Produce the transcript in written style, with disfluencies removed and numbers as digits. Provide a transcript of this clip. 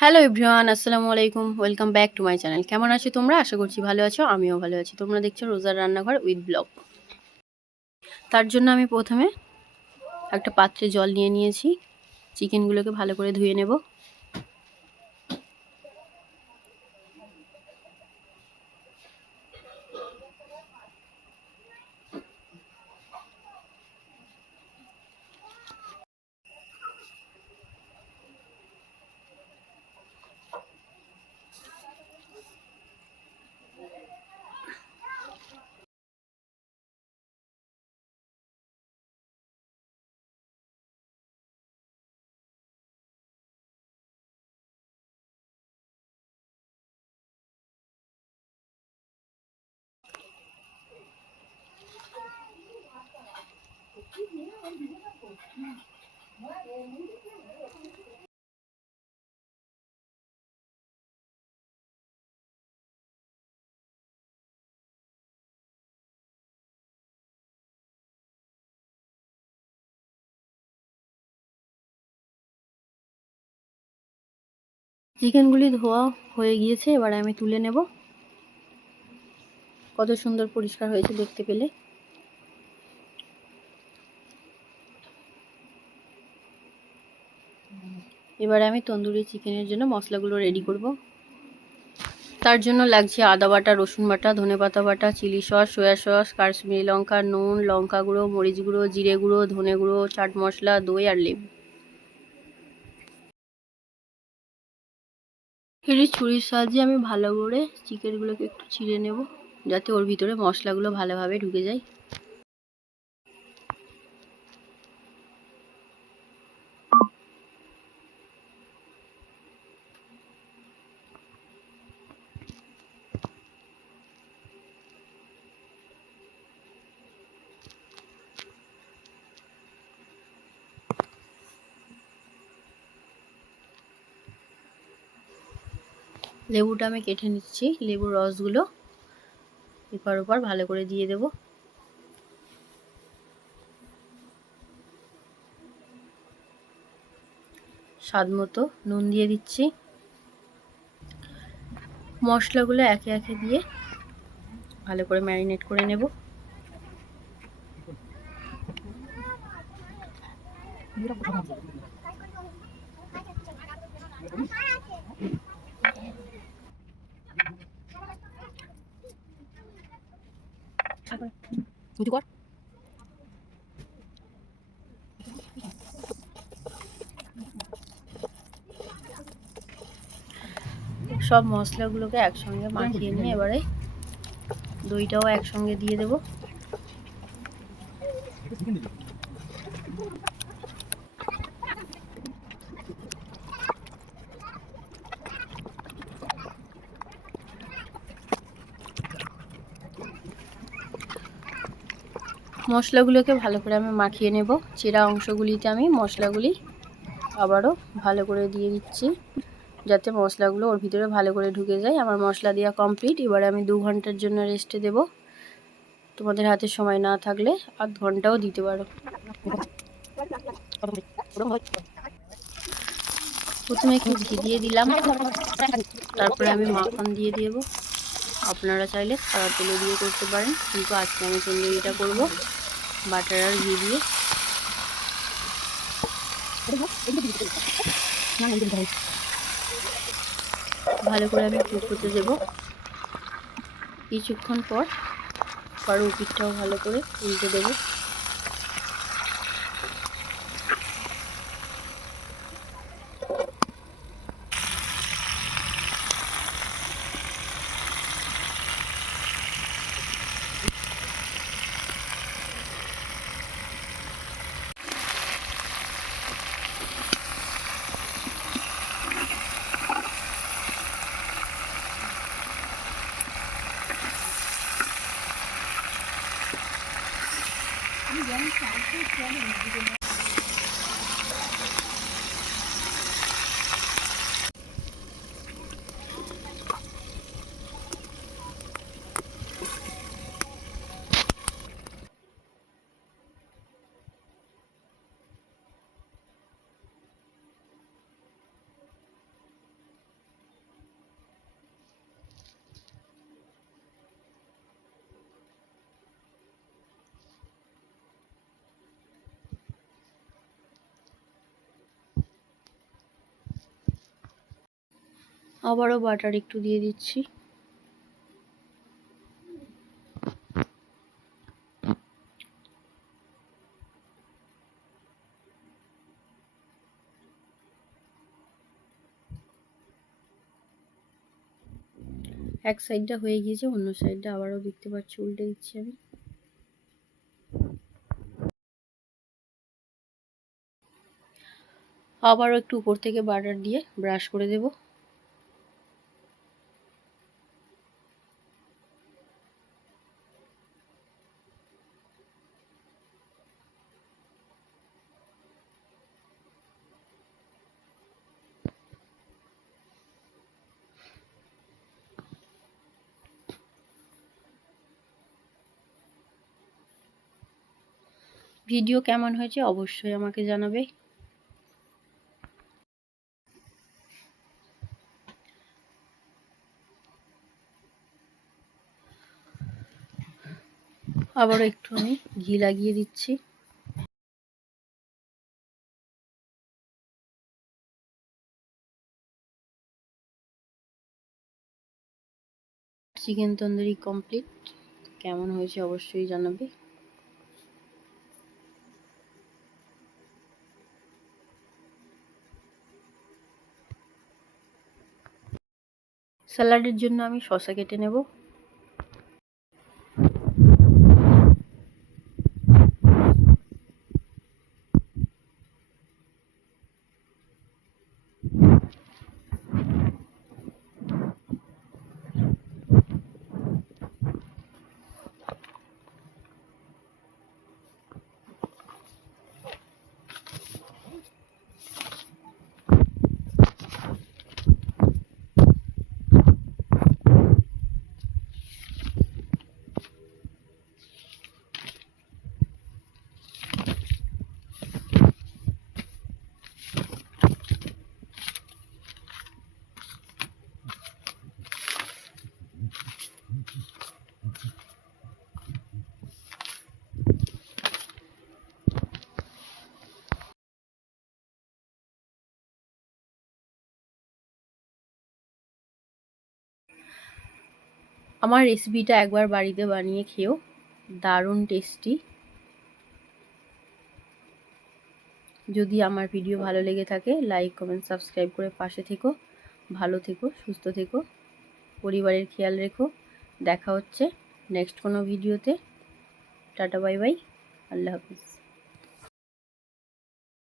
Hello everyone, আসসালামু আলাইকুম। Welcome back to my channel. কেমন আছো তোমরা? আশা করছি ভালো আছো, আমিও ভালো আছি। তোমরা দেখছো রোজার রান্নাঘর উইথ ব্লগ। তার জন্য আমি প্রথমে একটা পাত্রে জল নিয়ে নিয়েছি। চিকেনগুলোকে ভালো করে ধুয়ে নেব। চিকেনগুলি ধোয়া হয়ে গিয়েছে, এবারে আমি তুলে নেব। কত সুন্দর পরিষ্কার হয়েছে দেখতে পেলে। এবারে আমি তন্দুরি চিকেনের জন্য মশলাগুলো রেডি করব। তার জন্য লাগছে আদা বাটা, রসুন বাটা, ধনেপাতা বাটা, chilli sauce, soya sauce, Kashmiri লঙ্কা, নুন, লঙ্কা গুঁড়ো, মরিচ গুঁড়ো, জিরে গুঁড়ো, ধনে গুঁড়ো, চাট মশলা, দই আর লেবু। এই ছুরির সাহায্যে আমি ভালো করে চিকেনগুলোকে একটু ছিঁড়ে নেব, যাতে ওর ভিতরে মশলাগুলো ভালোভাবে ঢুকে যায়। লেবুটা আমি কেটে নিচ্ছি। লেবুর রসগুলো এপার ওপার ভালো করে দিয়ে দেব। স্বাদ মতো নুন দিয়ে দিচ্ছি। মশলাগুলো একে একে দিয়ে ভালো করে ম্যারিনেট করে নেব। সব মশলাগুলোকে একসঙ্গে মাখিয়ে নিয়ে এবারে দইটাও একসঙ্গে দিয়ে দেব। মশলাগুলোকে ভালো করে আমি মাখিয়ে নেব। চেরা অংশগুলিতে আমি মশলাগুলি আবারও ভালো করে দিয়ে দিচ্ছি, যাতে মশলাগুলো ওর ভিতরে ভালো করে ঢুকে যায়। আমার মশলা দেওয়া কমপ্লিট। এবারে আমি 2 ঘন্টার জন্য রেস্টে দেব। তোমাদের হাতে সময় না থাকলে আধ ঘন্টাও দিতে পারো। প্রথমে একটু ঘি দিয়ে দিলাম, তারপরে আমি মাখন দিয়ে দেব। আপনারা চাইলে সাদা তেলে দিয়ে করতে পারেন, কিন্তু আজকে আমি তন্দুরিটা করব বাটার আর ঘি দিয়ে। ভালো করে আমি কুক করতে দেব। কিছুক্ষণ পর আরও পিঠটাও ভালো করে উল্টে দেব। আবারও বাটার একটু দিয়ে দিচ্ছি। এক সাইডটা হয়ে গিয়েছে, অন্য সাইডটা আবারও দেখতে পাচ্ছি উল্টে দিচ্ছি আমি। আবারও একটু উপর থেকে বাটার দিয়ে ব্রাশ করে দেব। ভিডিও কেমন হয়েছে অবশ্যই আমাকে জানাবে। আবারও একটু আমি ঘি লাগিয়ে দিচ্ছি। Chicken tandoori complete. কেমন হয়েছে অবশ্যই জানাবে। স্যালাডের জন্য আমি শসা কেটে নেব। আমার রেসিপিটা একবার বাড়িতে বানিয়ে খেও, দারুণ টেস্টি। যদি আমার ভিডিও ভালো লেগে থাকে লাইক কমেন্ট সাবস্ক্রাইব করে পাশে থেকো। ভালো থেকো, সুস্থ থেকো, পরিবারের খেয়াল রেখো। দেখা হচ্ছে নেক্সট কোনো ভিডিওতে। টাটা বাই বাই, আল্লাহ হাফিজ।